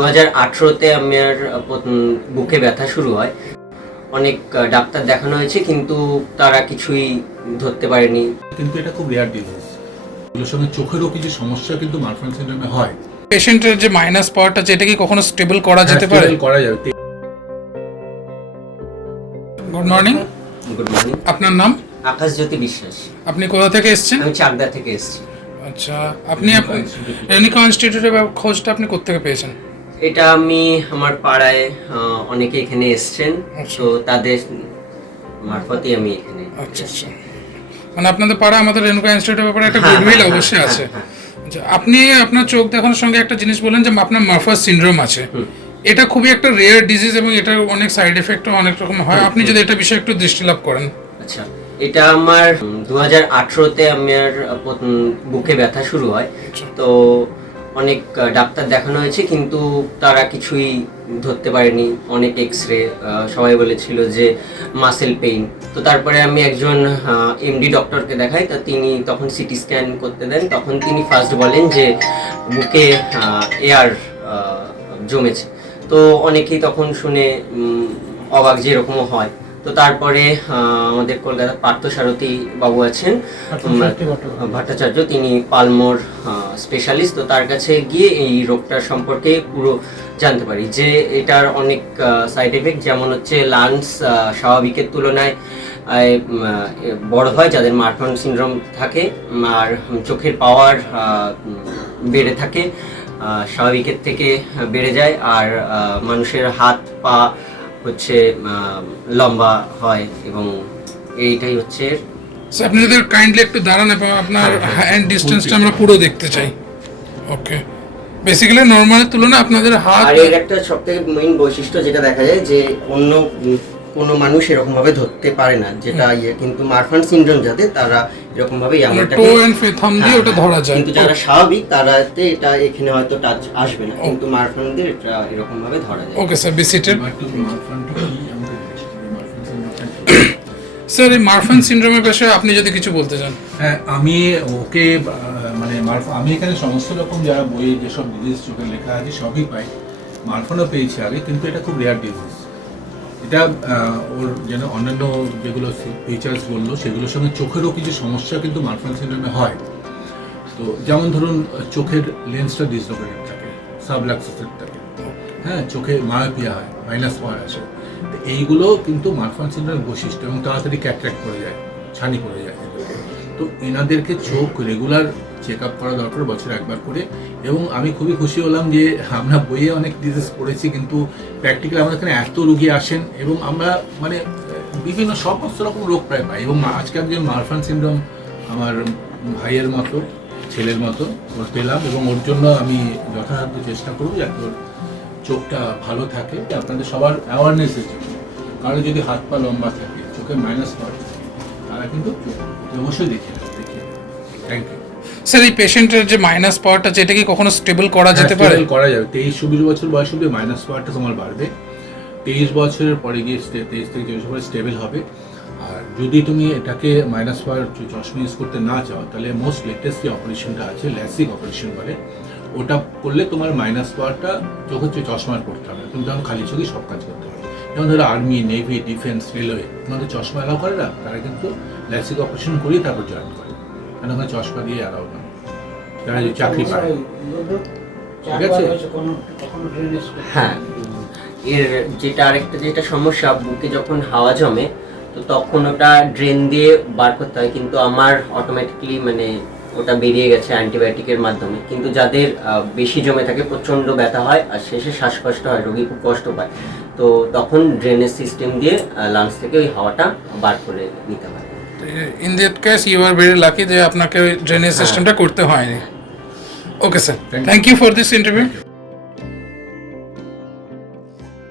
2018-তে আমার বুকে ব্যথা শুরু হয়। অনেক ডাক্তার দেখানো হয়েছে কিন্তু তারা কিছুই ধরতে পারেনি। কিন্তু এটা খুব রেয়ার ডিজিজ। এগুলোর সঙ্গে চোখেরও কিছু সমস্যা কিন্তু মারফান সিনড্রোমে হয়। পেশেন্টের যে মাইনাস পাওয়ারটা যেটা কি কখনো স্টেবল করা যেতে পারে? স্টেবল করা যাবে। Good morning. Good morning. আপনার নাম? আকাশজ্যোতি বিশ্বাস। আপনি কোথা থেকে এসেছেন? আমি চাকদা থেকে এসেছি। আচ্ছা, আপনি রেনিকা ইনস্টিটিউটের খোঁজটা আপনি কোত্থেকে পেয়েছেন? এটা আমি আমার পাড়ায় অনেকে এখানে এসেছেন, তো তাদের মারফতই আমি এখানে। আচ্ছা আচ্ছা, মানে আপনাদের পাড়া আমাদের রেনুকা ইনস্টিটিউটের ব্যাপারে একটা গুডউইল অবশ্যই আছে। আচ্ছা, আপনি আপনার চোখ দেখানোর সঙ্গে একটা জিনিস বলেন যে আপনার মারফাস সিনড্রোম আছে। এটা খুবই একটা রেয়ার ডিজিজ এবং এটা অনেক সাইড এফেক্টও অনেক রকম হয়। আপনি যদি এটা বিষয়ে একটু দৃষ্টি লাভ করেন। আচ্ছা, এটা আমার 2018-তে আমার বুকে ব্যথা শুরু হয়। তো অনেক ডাক্তার দেখানো হয়েছে কিন্তু তারা কিছুই ধরতে পারেনি। অনেক এক্সরে, সবাই বলেছিল যে মাসেল পেইন। তো তারপরে আমি একজন এমডি ডক্টরকে দেখাই, তা তিনি তখন সিটি স্ক্যান করতে দেন। তখন তিনি ফার্স্ট বলেন যে বুকে এয়ার জমেছে। তো অনেকেই তখন শুনে অবাক যে এরকমও হয়। তো তারপরে আমাদের কলকাতার পার্থসারথী বাবু আছেন ভট্টাচার্য, তিনি পালমোর স্পেশালিস্ট। তো তার কাছে গিয়ে এই রোগটার সম্পর্কে পুরো জানতে পারি যে এটার অনেক সাইড এফেক্ট, যেমন হচ্ছে লাংস স্বাভাবিকের তুলনায় বড় হয় যাদের মারফান সিনড্রোম থাকে, আর চোখের পাওয়ার বেড়ে থাকে, স্বাভাবিকের থেকে বেড়ে যায়, আর মানুষের হাত পা হচ্ছে লম্বা হয়, এবং এইটাই হচ্ছে। আপনি যদি কাইন্ডলি একটু দাঁড়ান এবং আপনার হ্যান্ড ডিসটেন্সটা আমরা পুরো দেখতে চাই। ওকে, বেসিক্যালি নরমালের তুলনায় আপনাদের হাত। আর এর একটা সবথেকে মেইন বৈশিষ্ট্য যেটা দেখা যায় যে অন্য কোনো মানুষ এরকম ভাবে ধরতে পারে না, যেটা কিন্তু মারফান সিনড্রোম যাদের, তারা এরকম ভাবে টো এন্ড থাম দিয়ে ওটা ধরা যায়। কিন্তু যারা স্বাভাবিক তারাতে এটা এখানে হয়তো টাচ আসবে না, কিন্তু মারফানদের এটা এরকম ভাবে ধরা যায়। Okay sir, be seated. Sir, এই মারফান সিনড্রোমের বিষয়ে আপনি যদি কিছু বলতে চান। হ্যাঁ, আমি ওকে মানে আমি এখানে সমস্ত রকম যারা বইয়ে যেসব ডিজিজ চোখে লেখা আছে সবই পাই। মারফানও পেয়েছি আগে, কিন্তু এটা খুব রেয়ার ডিজিজ। এটা ওর যেন অন্যান্য যেগুলো ফিচার্স বললো সেগুলোর সঙ্গে চোখেরও কিছু সমস্যা কিন্তু মারফান সিনড্রোমে হয়। তো যেমন ধরুন চোখের লেন্সটা ডিসলোকেটেড থাকে, সাবলাক্সেটেড থাকে, হ্যাঁ, চোখে মায়োপিয়া হয়, মাইনাস পাওয়ার আসে। তো এইগুলো কিন্তু মারফান সিনড্রোমের বৈশিষ্ট্য, এবং তাড়াতাড়ি ক্যাটরাক্ট পড়ে যায়, ছানি পড়ে যায় এদেরকে। তো এনাদেরকে চোখ রেগুলার চেক আপ করা দরকার, বছরে একবার করে। এবং আমি খুবই খুশি হলাম যে আমরা বইয়ে অনেক ডিজিজ পড়েছি, কিন্তু প্র্যাকটিক্যালি আমাদের এখানে এত রোগী আসেন এবং আমরা মানে বিভিন্ন সমস্ত রকম রোগ প্রায় পাই। এবং আজকে একজন মারফান সিনড্রোম আমার ভাইয়ের মতো, ছেলের মতো ওর পেলাম, এবং ওর জন্য আমি যথাসাধ্য চেষ্টা করব যাতে ওর চোখটা ভালো থাকে। আপনাদের সবার অ্যাওয়ারনেসের জন্য, কারো যদি হাত পা লম্বা থাকে, চোখে মাইনাস পাওয়ার থাকে, তারা কিন্তু অবশ্যই দেখিয়ে থ্যাংক ইউ। স্যার, এই পেশেন্টের যে মাইনাস পাওয়ারটা যেটা কি কখনো স্টেবল করা যেতে পারে? স্টেবল করা যাবে। 23-24 বছর বয়স অবধি মাইনাস পাওয়ারটা তোমার বাড়বে। 23 বছরের পরে গিয়ে 23 থেকে 24 বছর স্টেবল হবে। আর যদি তুমি এটাকে মাইনাস পাওয়ার চশমা ইউজ করতে না চাও, তাহলে মোস্ট লেটেস্ট যে অপারেশনটা আছে, ল্যাসিক অপারেশন বলে, ওটা করলে তোমার মাইনাস পাওয়ারটা চোখ হচ্ছে চশমার করতে হবে। তুমি তখন খালি চোখেই সব কাজ করতে পারবে। যেমন ধরো আর্মি, নেভি, ডিফেন্স, রেলওয়ে, তোমাদের চশমা অ্যালাউ করে না, তারা কিন্তু ল্যাসিক অপারেশন করেই তারপর জয়েন করে, কেন ওখানে চশমা দিয়ে অ্যালাউ না, তারা যে চাকরি পায়। ঠিক আছে? হ্যাঁ, এর যেটা সমস্যা, বুকে যখন হাওয়া জমে তো তখন ওটা ড্রেন দিয়ে বার করতে হয়, কিন্তু আমার অটোমেটিকলি মানে ওটা বেরিয়ে গেছে অ্যান্টিবায়োটিকের মাধ্যমে। কিন্তু যাদের বেশি জমে থাকে, প্রচণ্ড ব্যথা হয় আর শেষে শ্বাসকষ্ট হয়, রোগী খুব কষ্ট পায়, তো তখন ড্রেনেজ সিস্টেম দিয়ে লাংস থেকে ওই হাওয়াটা বার করে নিতে হয়। In that case you are very lucky যে আপনাকে ওই ড্রেনেজ সিস্টেমটা করতে হয়নি। Okay sir, thank you for this interview.